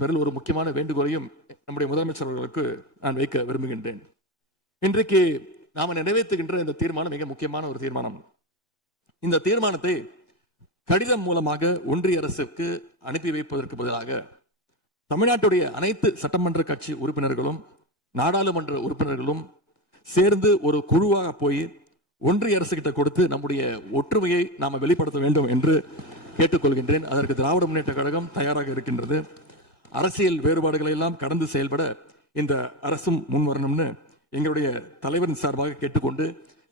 பேரில் ஒரு முக்கியமான வேண்டுகோளையும் நம்முடைய முதலமைச்சர் அவர்களுக்கு நான் வைக்க விரும்புகின்றேன். இன்றைக்கு நாம் நிறைவேற்றுகின்ற இந்த தீர்மானம் மிக முக்கியமான ஒரு தீர்மானம். இந்த தீர்மானத்தை கடிதம் மூலமாக ஒன்றிய அரசுக்கு அனுப்பி வைப்பதற்கு பதிலாக தமிழ்நாட்டுடைய அனைத்து சட்டமன்ற கட்சி உறுப்பினர்களும் நாடாளுமன்ற உறுப்பினர்களும் சேர்ந்து ஒரு குழுவாக போய் ஒன்றிய அரசு கிட்ட கொடுத்து நம்முடைய ஒற்றுமையை நாம வெளிப்படுத்த வேண்டும் என்று கேட்டுக்கொள்கின்றேன். அதற்கு திராவிட முன்னேற்ற கழகம் தயாராக இருக்கின்றது. அரசியல் வேறுபாடுகளை எல்லாம் கடந்து செயல்பட இந்த அரசும் முன்வரணும்னு எங்களுடைய தலைவரின் சார்பாக கேட்டுக்கொண்டு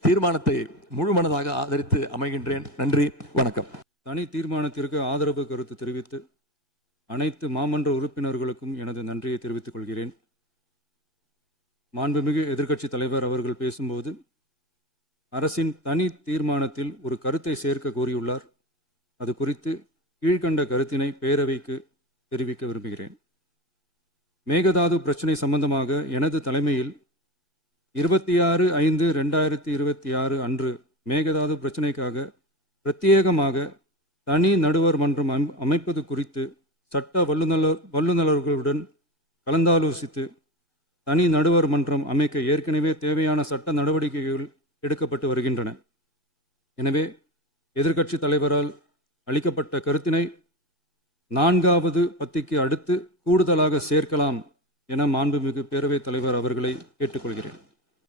தீர்மானத்தை முழுமனதாக ஆதரித்து அமைகின்றேன். நன்றி, வணக்கம். தனி தீர்மானத்திற்கு ஆதரவு கருத்து தெரிவித்து அனைத்து மாமன்ற உறுப்பினர்களுக்கும் எனது நன்றியை தெரிவித்துக் கொள்கிறேன். மாண்புமிகு எதிர்க்கட்சி தலைவர் அவர்கள் பேசும்போது அரசின் தனி தீர்மானத்தில் ஒரு கருத்தை சேர்க்க கோரியுள்ளார். அது குறித்து கீழ்கண்ட கருத்தினை பேரவைக்கு தெரிவிக்க விரும்புகிறேன். மேகதாது பிரச்சினை சம்பந்தமாக எனது தலைமையில் 26/5/2026 அன்று மேகதாது பிரச்சினைக்காக பிரத்யேகமாக தனி நடுவர் மன்றம் அமைப்பது குறித்து சட்ட வல்லுநர்களுடன் கலந்தாலோசித்து தனி நடுவர் மன்றம் அமைக்க ஏற்கனவே தேவையான சட்ட நடவடிக்கைகள் எடுக்கப்பட்டு வருகின்றன. எனவே எதிர்க்கட்சி தலைவரால் அளிக்கப்பட்ட கருத்தினை 4வது பத்திக்கு அடுத்து கூடுதலாக சேர்க்கலாம் என மாண்புமிகு பேரவைத் தலைவர் அவர்களை கேட்டுக்கொள்கிறேன்.